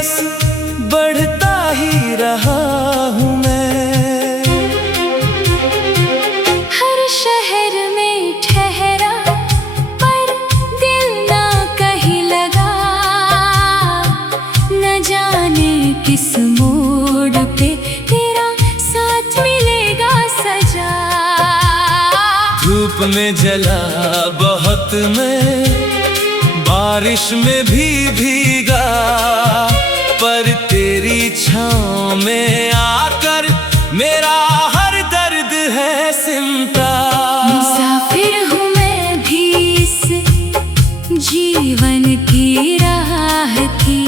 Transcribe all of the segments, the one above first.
बस बढ़ता ही रहा हूँ मैं। हर शहर में ठहरा पर दिल ना कहीं लगा, न जाने किस मोड़ पे तेरा साथ मिलेगा सजा। धूप में जला बहुत मैं, बारिश में भी भीगा, पर तेरी छाँव में आकर मेरा हर दर्द है सिमटा। मुसाफिर हूँ मैं भी इस जीवन की राह की,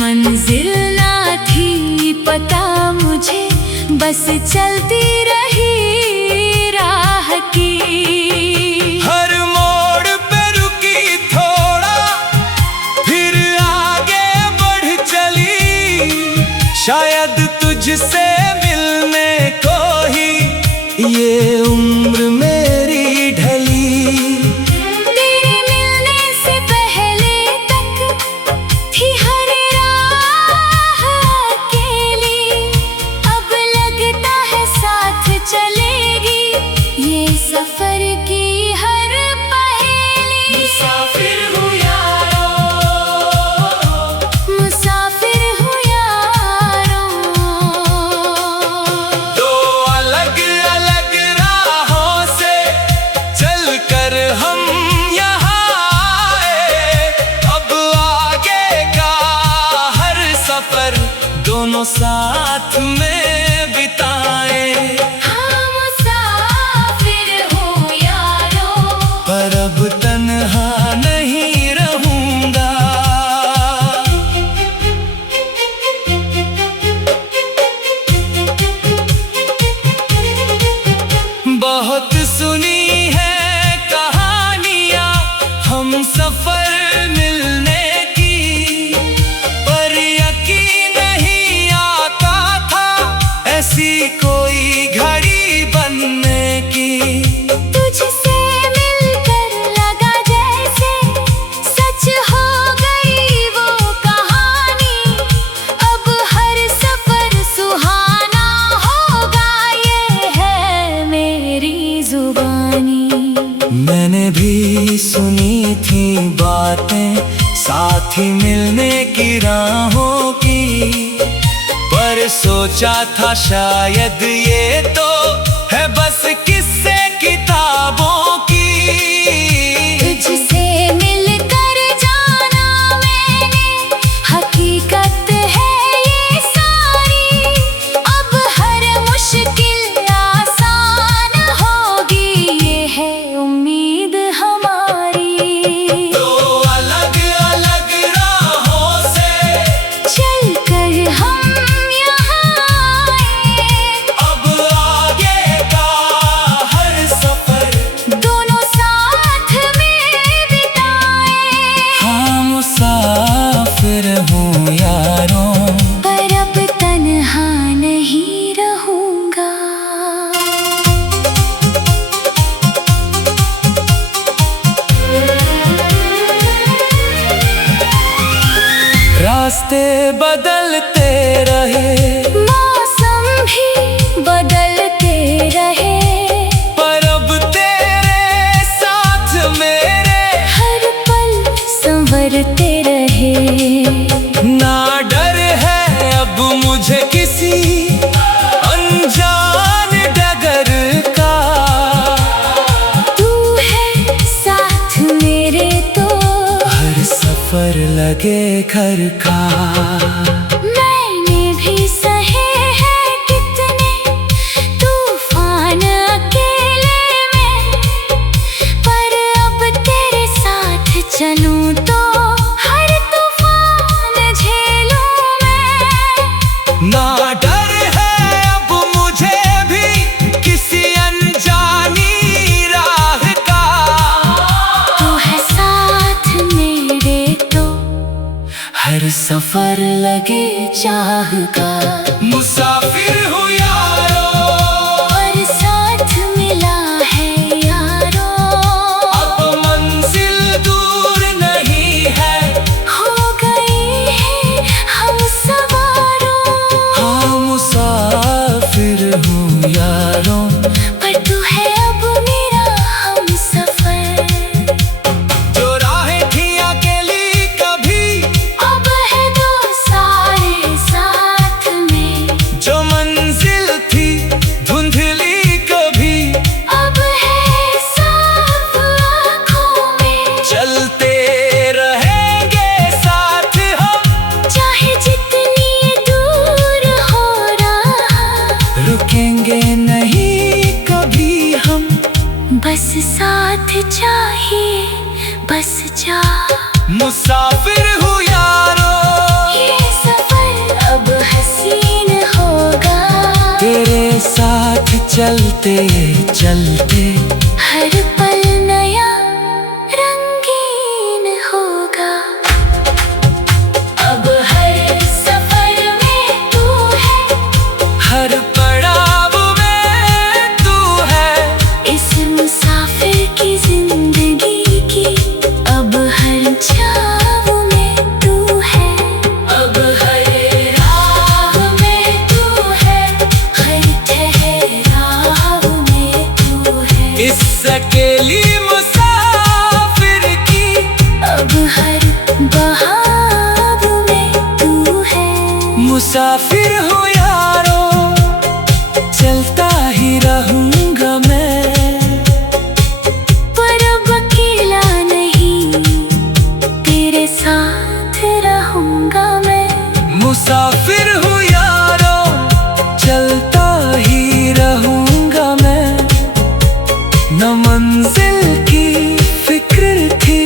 मंजिल ना थी पता मुझे, बस चलती रही राह की। हर मोड़ पे रुकी थोड़ा, फिर आगे बढ़ चली, शायद तुझसे मिलने को ही ये उम्र मेरी ढली। तेरे मिलने से पहले तक थी हर राह अकेली, अब लगता है साथ चलेगी ये सफर की हर पहेली। मुसाफिर हूँ यारो, मुसाफिर हूँ यारो। दो अलग अलग राहों से चलकर हम यहाँ आए, अब आगे का हर सफर दोनों साथ में बिताए। हाँ मुसाफिर हूँ यारो, पर अब तन्हा नहीं रहूंगा। बहुत सुनी है कहानियां हम सफर मिलने की, पर यकीन नहीं आता था ऐसी कोई घड़ी बनने की। तुझसे मिलकर लगा जैसे सच हो गई वो कहानी, अब हर सफर सुहाना होगा ये है मेरी जुबानी। मैंने भी सुनी थी बातें साथी मिलने की राहों की, पर सोचा था शायद ये तो है बस किस्से किताबों की। तुझसे मिलकर जाना मैंने हकीकत है ये सारी, अब हर मुश्किल आसान होगी ये है उम्मीद हमारी। दो अलग अलग राहों से चलकर हम यहाँ आए, अब आगे का हर सफर दोनों साथ में बिताए। हाँ मुसाफिर हूँ यारों, पर अब तन्हा नहीं रहूंगा। रास्ते बदलते रहे, मौसम भी बदलते रहे, पर अब तेरे साथ मेरे हर पल संवरते रहे। ना डर है अब मुझे किसी अनजान डगर का। तू है साथ मेरे तो हर सफर लगे घर का। मैंने भी सहे हैं कितने तूफान अकेले में, पर अब तेरे साथ चलूं तो हर तूफान झेलूं मैं। ना डर है अब मुझे भी किसी अनजानी राह का। तू है साथ मेरे तो हर सफर लगे चाह का। मुसाफिर हूँ यारो, और साथ मिला है यारो, अब मंजिल दूर नहीं है, हो गई है साथ चाहिए बस जा। मुसाफिर हूँ यारो, ये सफर अब हसीन होगा। तेरे साथ चलते चलते हर पल नया रंगीन होगा। अब हर सफर में तू है, हर पड़ाव में तू है। इस मुसाफिर की जिंदगी की अब हर छाव में तू है। अब हर राह में तू है, हर ठहराव में तू है। इस अकेली मुसाफिर की अब हर बहाव में तू है। मुसाफिर हूँ यारो, चलता ही रहूंगा मैं। पर अब अकेला नहीं, तेरे साथ रहूंगा मैं। मुसाफिर हूँ यारो, चलता ही रहूंगा मैं। न मंजिल की फिक्र थी,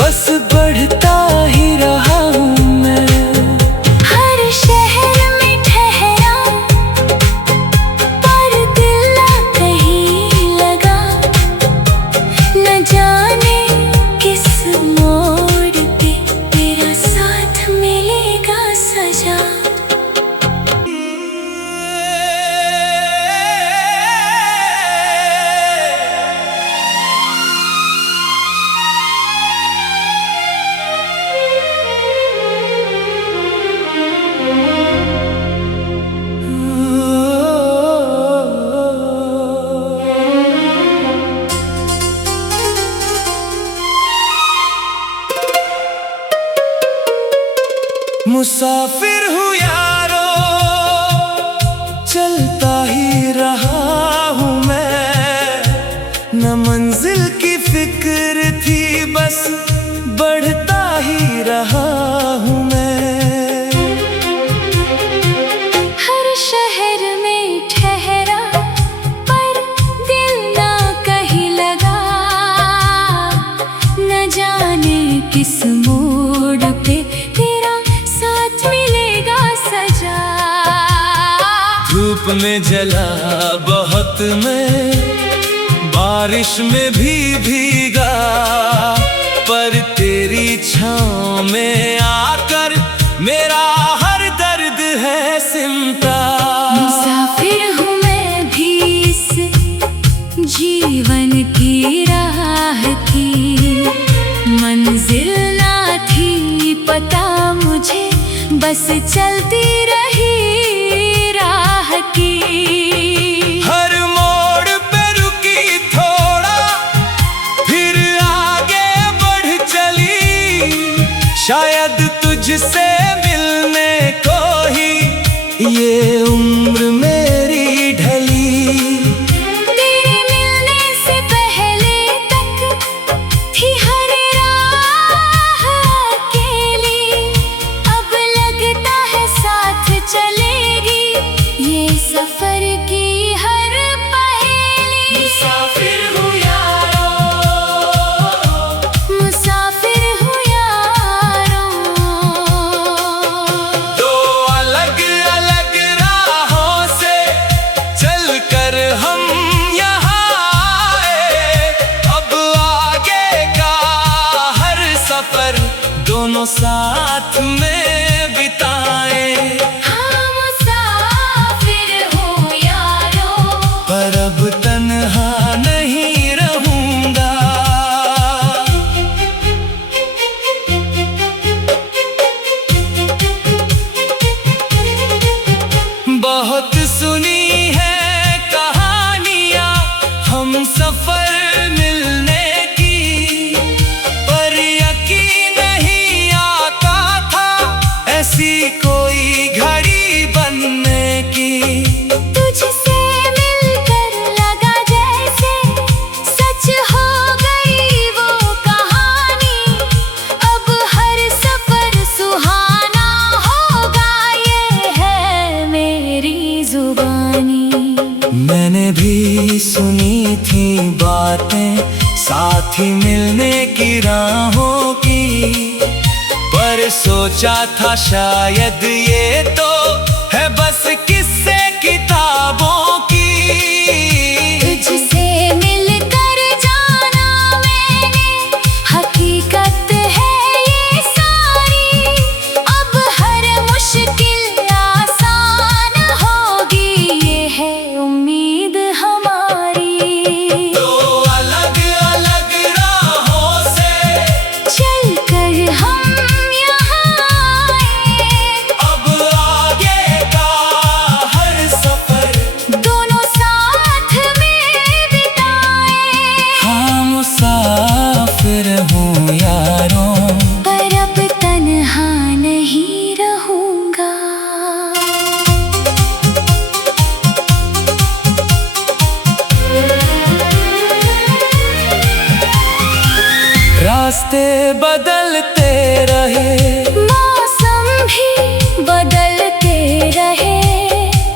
बस बढ़ता ही रहा हूँ मैं। हर शहर में ठहरा, पर दिल ना कहीं लगा। न जाने किस मोड़ पे तेरा साथ मिलेगा सजा। मुसाफिर हूँ यारो, चलता ही रहा हूँ मैं। न मंजिल की फिक्र थी, बस बढ़ता ही रहा हूँ मैं। हर शहर में ठहरा, पर दिल ना कहीं लगा। न जाने किस मोड़ पे तेरा साथ मिलेगा सजा। धूप में जला बहुत मैं, बारिश में भी भीगा। पर तेरी छाँव में आकर मेरा हर दर्द है सिमटा। मुसाफिर हूँ मैं भी इस जीवन की राह की। मंजिल ना थी पता मुझे, बस चलती रही राह की। हर मोड़ पे रुकी थोड़ा, फिर आगे बढ़ चली। शायद तुझसे मिलने को ही ये उम्र मेरी ढली। तेरे मिलने से पहले तक थी हर राह अकेली। अब लगता है साथ चलेगी ये सफर की हर पहेली। मुसाफिर हूँ यारो, मुसाफिर हूँ यारो। दो अलग अलग राहों से चलकर हम यहाँ आए। अब आगे का हर सफर दोनों साथ में बिताए। हाँ मुसाफिर हूँ यारो, पर अब तन्हा नहीं रहूंगा। बहुत सुनी है कहानियां हम सफर मिलने की, पर यकीन नहीं आता था ऐसी कोई घड़ी बनने की। तुझसे मिलकर लगा जैसे सच हो गई वो कहानी। अब हर सफर सुहाना होगा, ये है मेरी जुबानी। मैंने भी भी सुनी थी बातें साथ ही मिलने की राहों की, पर सोचा था शायद ये तो है बस किस्से किताबों की। तुझसे मिलकर जाना मैंने हकीकत है ये सारी, अब हर मुश्किल आसान होगी ये है उम्मीद हमारी। दो अलग अलग राहों से चलकर हम यहाँ आए, अब आगे का हर सफर दोनों साथ में बिताए। हाँ मुसाफिर हूँ यारों, पर अब तन्हा नहीं रहूंगा। रास्ते बदलते रहे, मौसम भी बदलते रहे,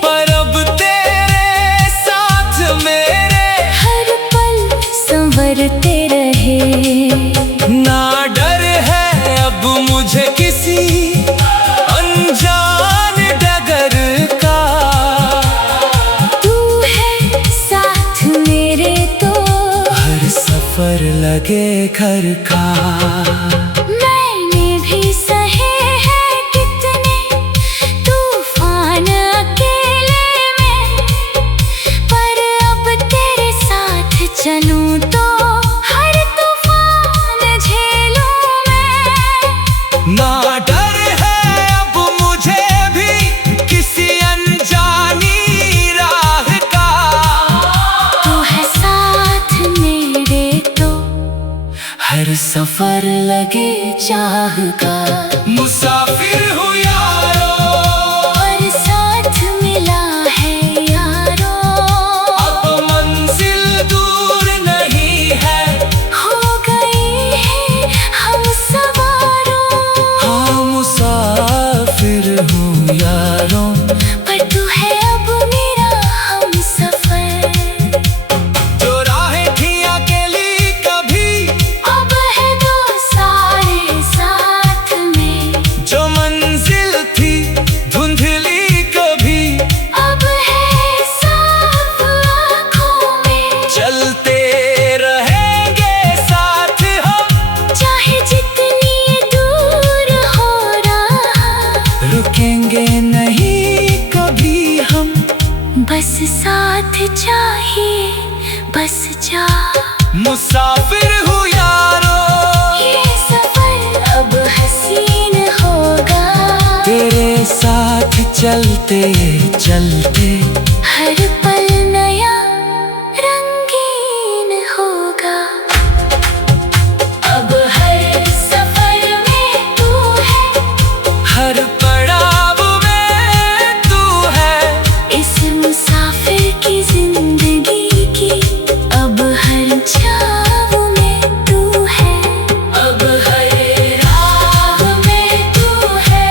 पर अब तेरे साथ मेरे हर पल संवरते रहे। ना डर है अब मुझे किसी अनजान डगर का। तू है साथ मेरे तो हर सफर लगे घर का। मैंने भी सहे हैं कितने तूफान अकेले में, पर अब तेरे साथ चलूं तो हर तूफान झेलूं मैं। ना डर है अब मुझे भी किसी अनजानी राह का। तू है साथ मेरे तो हर सफर लगे चाह का। मुसाफिर हूँ यारों, और साथ मिला है यारों। अब मंजिल दूर नहीं है, हो गए हैं हम सवारों। हाँ मुसाफिर हूँ यारों, पर तू है अब मेरा हमसफर। जो राहें थी अकेली कभी, अब है दो सारे साथ में। जो मंजिल थी धुंधली कभी, अब है साफ आँखों में। चलते रहेंगे साथ हम, चाहे जितनी दूर हो रहा, रुकेंगे नहीं कभी हम। बस साथ चाहिए बस जा। मुसाफिर हूँ यारों, ये सफर अब हसीन होगा, तेरे साथ चलते चलते हर पल नया रंगीन होगा। अब हर सफर में तू है, हर पड़ाव में तू है। इस मुसाफिर की जिंदगी की अब हर छाव में तू है। अब हर राह में तू है,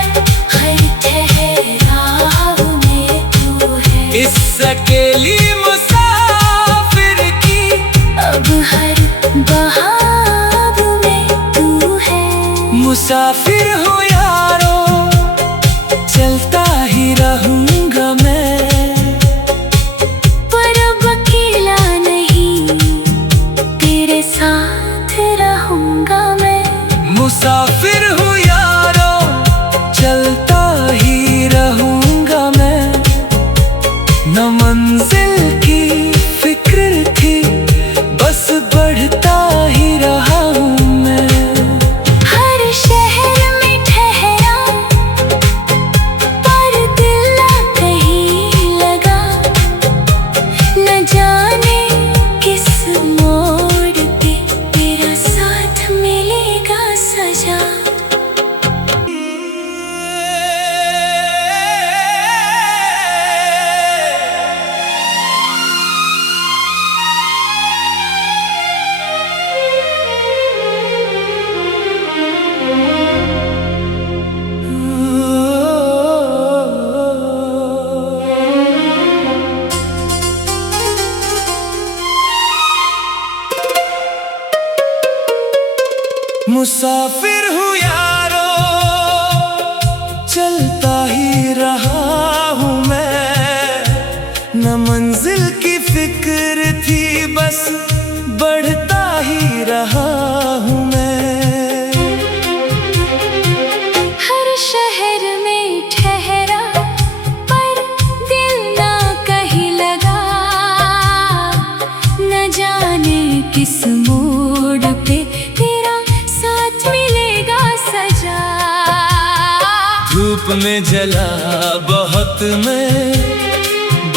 हर ठहराव में तू मुसाफिर हूँ यारो, चलता ही रहा हूँ मैं। न मंजिल की फिक्र थी, बस बढ़ता ही रहा हूँ मैं। हर शहर में ठहरा पर दिल ना कहीं लगा, न जाने किस मोड़ पे तेरा साथ मिलेगा सजा। धूप में जला बहुत मैं,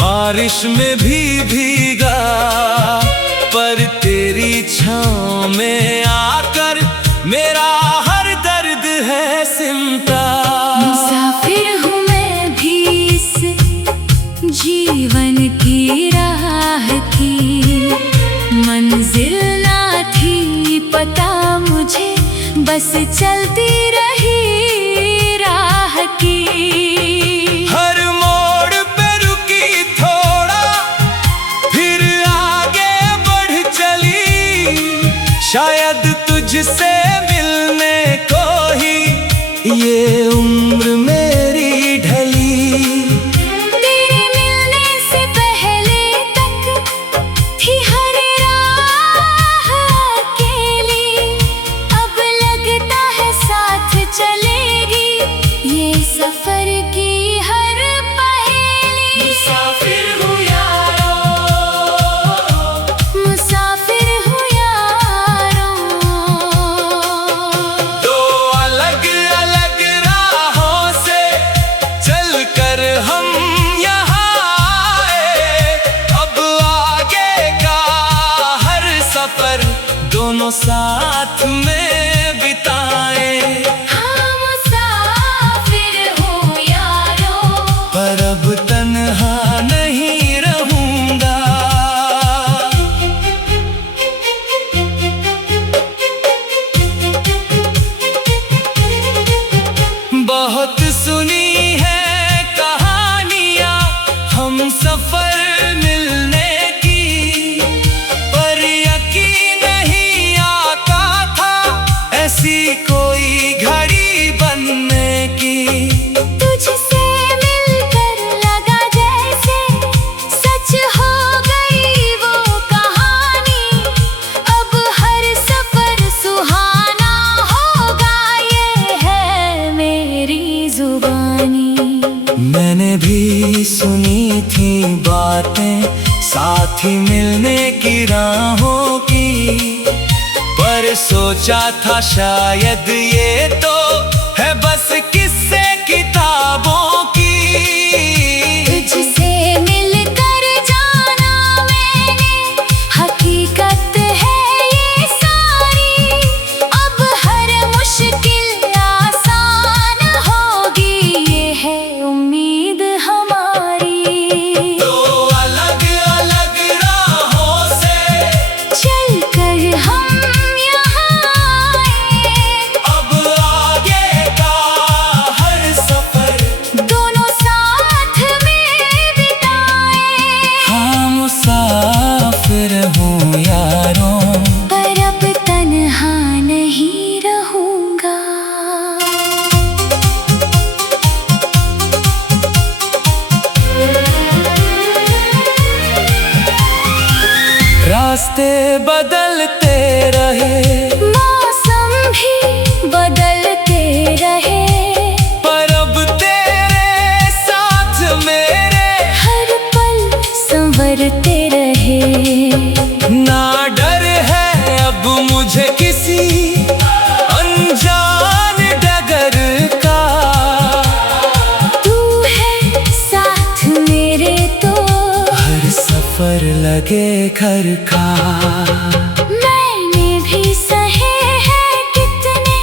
बारिश में भी भीगा, पर तेरी छाँव में आकर मेरा हर दर्द है सिमटा। मुसाफिर हूँ मैं भी इस जीवन की राह की, मंजिल ना थी पता मुझे, बस चलती रही राह की। हर मोड़ पे रुकी थोड़ा, फिर आगे बढ़ चली, शायद तुझसे मिलने को ही ये उम्र मेरी ढली। तेरे मिलने से पहले तक थी हर राह अकेली, अब लगता है साथ चलेगी ये सफर की हर पहेली। मुसाफिर हूँ यारो, मुसाफिर हूँ यारो। दो अलग अलग राहों से चलकर हम यहाँ आए, अब आगे का हर सफर दोनों साथ में बिताए। हाँ मुसाफिर हूँ यारो, पर अब तन्हा नहीं रहूंगा। बहुत सुनी है कहानियां हम सफर मिलने की, पर यकीन नहीं आता था ऐसी कोई घड़ी बनने की। तुझसे मिलकर लगा जैसे सच हो गई वो कहानी, अब हर सफर सुहाना होगा ये है मेरी जुबानी। मैंने भी सुनी थी बातें साथी मिलने की राहों की, पर सोचा था शायद ये तो है बस किस्से किताबों की। तुझसे मिलकर जाना मैंने हकीकत है ये सारी, अब हर मुश्किल आसान होगी ये है उम्मीद हमारी। दो अलग अलग राहों से चलकर हम यहाँ आए, अब आगे का हर सफर दोनों साथ में बिताए। हाँ मुसाफिर हूँ यारों, पर अब तन्हा नहीं रहूंगा। रास्ते बदलते रहे, मौसम भी बदलते रहे, पर अब तेरे साथ मेरे हर पल संवरते रहे। ना डर है अब मुझे किसी अनजान डगर का। तू है साथ मेरे तो हर सफर लगे घर का। मैंने भी सहे हैं कितने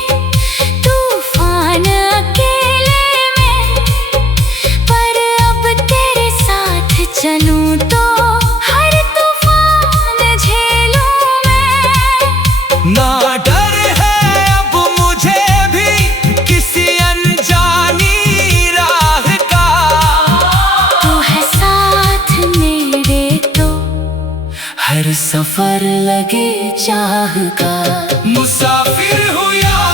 तूफान अकेले में, पर अब तेरे साथ चलूं तो हर तूफान झेलूं मैं। ना डर है अब मुझे भी किसी अनजानी राह का। तू है साथ मेरे तो हर सफर लगे चाह का। मुसाफिर हूँ यार।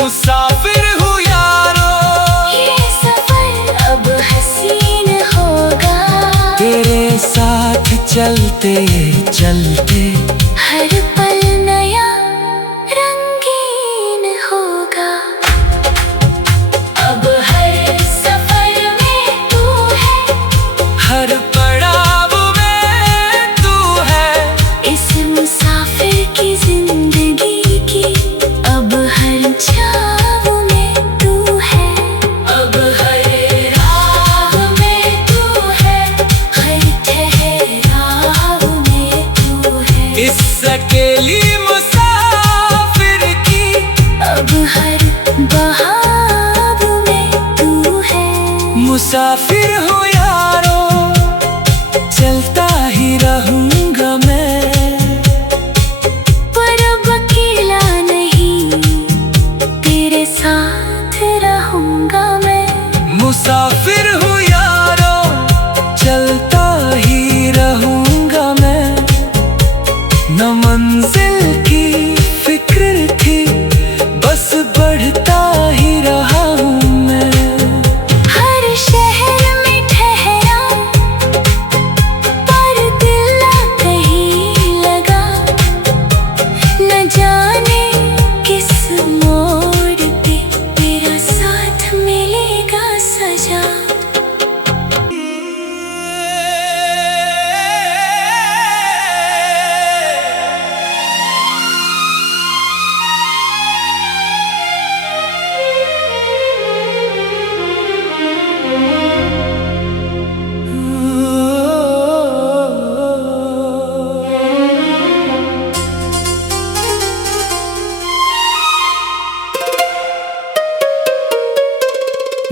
मुसाफिर हूँ यारो, ये सफर अब हसीन होगा। तेरे साथ चलते चलते हर पल नया रंगीन होगा। अब हर सफर में तू है, हर पड़ाव में तू है। इस मुसाफिर की जिंदगी की अब हर छाव में तू है। अब हर राह में तू है, हर ठहराव में तू है। इस अकेली मुसाफिर की अब हर बहाव में तू है। मुसाफिर हूँ यारो, चलता ही रहूंगा मैं। पर अब अकेला नहीं, तेरे साथ रहूंगा मैं। मुसाफिर हूँ यारो, चलता ही रहूंगा मैं। न मंजिल की फिक्र थी, बस बढ़ता ही रहा हूँ मैं। हर शहर में ठहरा, पर दिल ना कहीं लगा। न जाने किस मोड़ पे तेरा साथ मिलेगा सजा।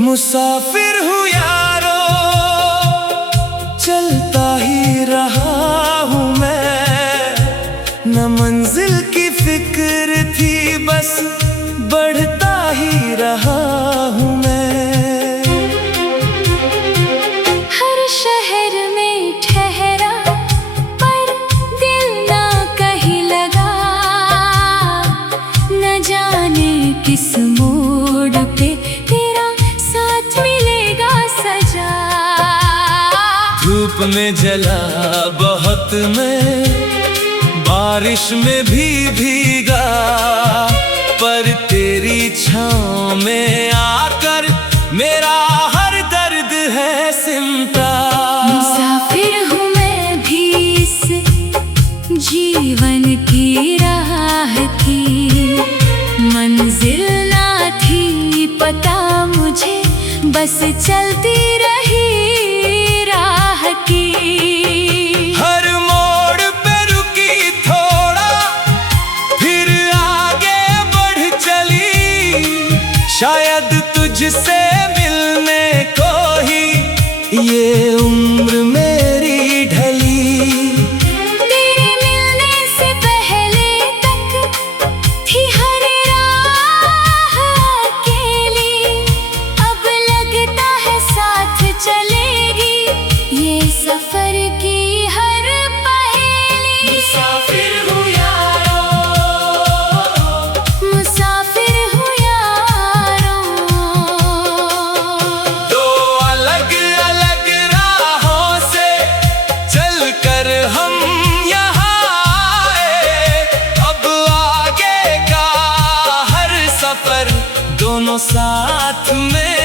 मुसाफिर हूँ यारो, चलता ही रहा हूँ मैं। न मंजिल की फिक्र थी, बस बढ़ता ही रहा हूँ मैं। हर शहर में ठहरा, पर दिल ना कहीं लगा। न जाने किस मोड़ पे तेरा साथ मिलेगा सजा। धूप में जला बहुत मैं, बारिश में भी भीगा, पर तेरी छाँव में आकर मेरा हर दर्द है सिमटा। मुसाफिर हूँ मैं भी इस जीवन की राह की। मंजिल ना थी पता मुझे, बस चलती रही राह की। हर मोड़ पे रुकी थोड़ा, फिर आगे बढ़ चली। शायद तुझसे मिलने को ही ये उम्र मेरी ढली। तेरे मिलने से पहले तक थी हर राह अकेली। अब लगता है साथ चलेगी ये सफर की हर पहेली। मुसाफिर हूँ यारो, मुसाफिर हूँ यारो। दो अलग अलग राहों से चलकर हम यहाँ आए। अब आगे का हर सफर दोनों साथ में